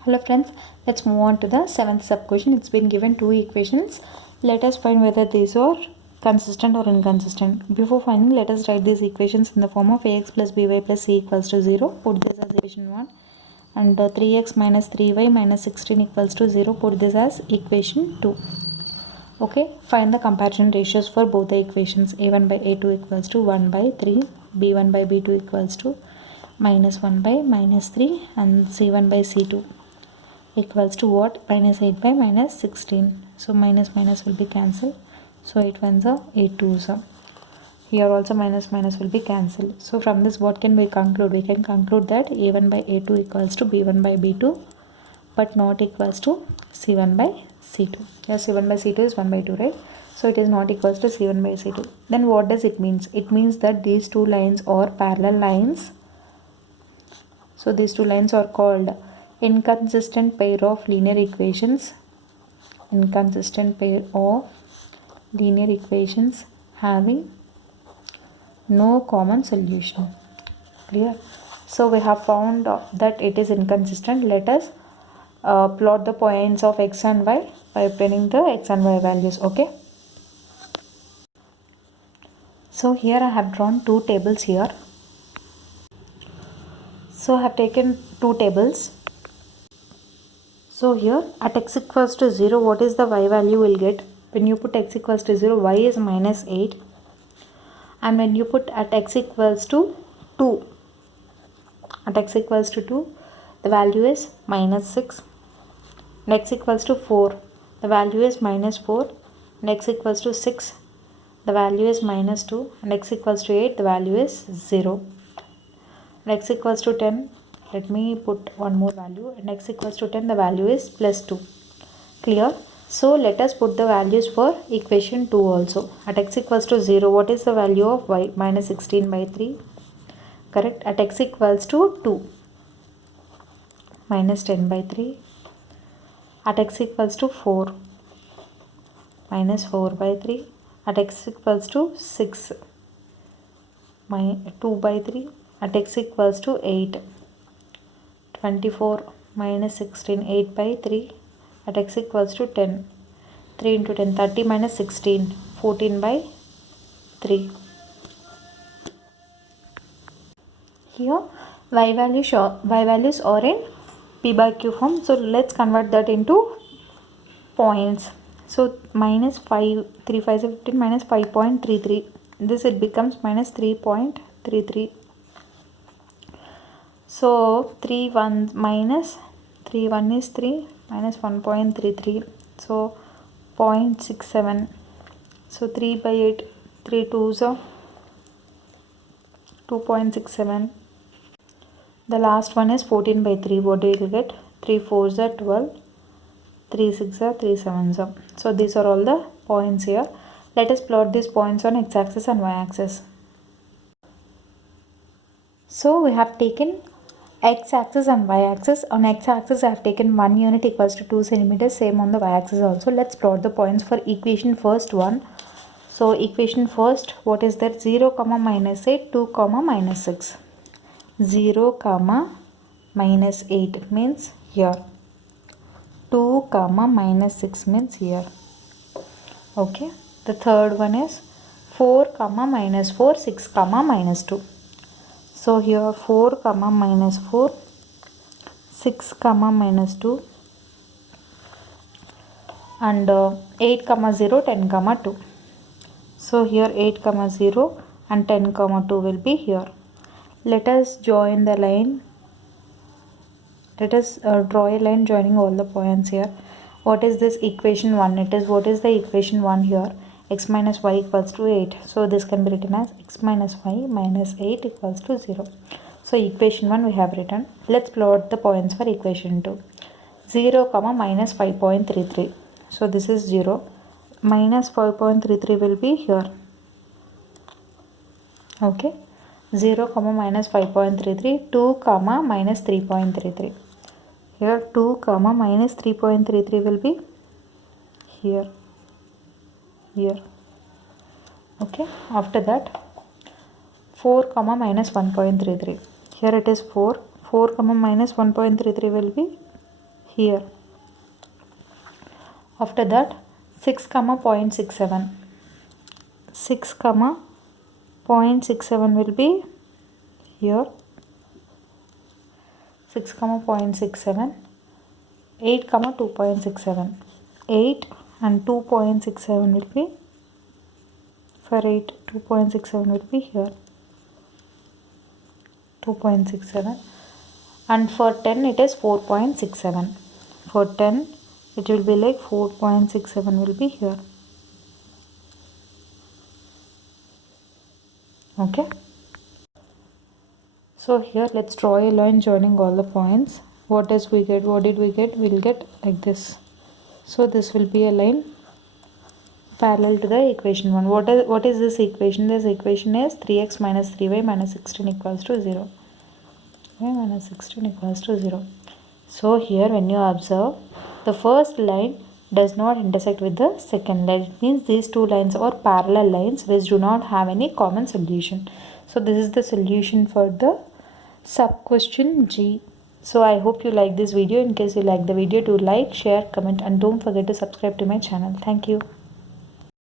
Hello friends, let's move on to the seventh sub question. It's been given two equations. Let us find whether these are consistent or inconsistent. Before finding, let us write these equations in the form of ax plus by plus c equals to 0. Put this as equation 1. And 3x minus 3y minus 16 equals to 0. Put this as equation 2. Okay, find the comparison ratios for both the equations. a1 by a2 equals to 1 by 3. b1 by b2 equals to minus 1 by minus 3. And c1 by c2 equals to what? Minus 8 by minus 16. So minus minus will be cancelled. So 8 ones are 8 twos are. Here also minus minus will be cancelled. So from this what can we conclude? We can conclude that a1 by a2 equals to b1 by b2 but not equals to c1 by c2. Here c1 by c2 is 1 by 2, right? So it is not equals to c1 by c2. Then what does it mean? It means that these two lines are parallel lines. So these two lines are called inconsistent pair of linear equations. Inconsistent pair of linear equations having no common solution. Clear? So we have found that it is inconsistent. Let us plot the points of x and y by obtaining the x and y values. Okay. So here I have drawn two tables here. So I have taken two tables. So here at x equals to 0, what is the y value will get? When you put x equals to 0, y is minus 8. And when you put at x equals to 2, at x equals to 2, the value is minus 6. And x equals to 4, the value is minus 4. And x equals to 6, the value is minus 2. And x equals to 8, the value is 0. And x equals to 10, let me put one more value, and x equals to 10, the value is plus 2. Clear? So let us put the values for equation 2 also. At x equals to 0, what is the value of y? Minus 16 by 3. Correct? At x equals to 2, minus 10 by 3. At x equals to 4, minus 4 by 3. At x equals to 6, 2 by 3. At x equals to 8, 24 minus 16, 8 by 3. At x equals to 10, 3 into 10, 30 minus 16, 14 by 3. Here y values are in p by q form. So let's convert that into points. So minus 5, 3 5 is 15, minus 5.33. This it becomes minus 3.33. So 3 1 minus 3 1 is 3 minus 1.33. So 0.67. So 3 by 8, 3 2s are 2.67. The last one is 14 by 3. What do you get? 3 4s are 12. 3 6 are 3 7s are. So these are all the points here. Let us plot these points on x-axis and y-axis. So we have taken x-axis and y-axis. On x-axis I have taken 1 unit equals to 2 centimeters. Same on the y-axis also. Let's plot the points for equation first one. So equation first, what is that? 0 comma minus 8, 2 comma minus 6. 0 comma minus 8 means here. 2 comma minus 6 means here. Okay. The third one is 4 comma minus 4, 6 comma minus 2. So here 4 comma minus 4, 6 comma minus 2, and 8 comma 0, 10 comma 2. So here 8 comma 0 and 10 comma 2 will be here. Let us join the line. Let us draw a line joining all the points here. What is this equation 1? It is, what is the equation 1 here? X minus y equals to 8. So this can be written as x minus y minus 8 equals to 0. So equation 1 we have written. Let's plot the points for equation 2. 0 comma minus 5.33. So this is 0. Minus 5.33 will be here. Okay. 0 comma minus 5.33. 2 comma minus 3.33. Here 2 comma minus 3.33 will be here. Okay. After that 4 comma minus 1.33. Here it is 4. 4 comma minus 1.33 will be here. After that 6 comma 0.67, 6 comma 0.67 will be here, 6 comma 0.67, 8 comma 2.67, 8 and 2.67 will be, for 8 2.67 will be here, 2.67, and for 10 it is 4.67, for 10 it will be like 4.67 will be here. Okay, so here let's draw a line joining all the points. What did we get? We'll get like this. So this will be a line parallel to the equation 1. What is this equation? This equation is 3x minus 3y minus 16 equals to 0. Y minus 16 equals to 0. So here when you observe, the first line does not intersect with the second line. It means these two lines are parallel lines which do not have any common solution. So this is the solution for the sub question G. So I hope you like this video. In case you like the video, do like, share, comment, and don't forget to subscribe to my channel. Thank you.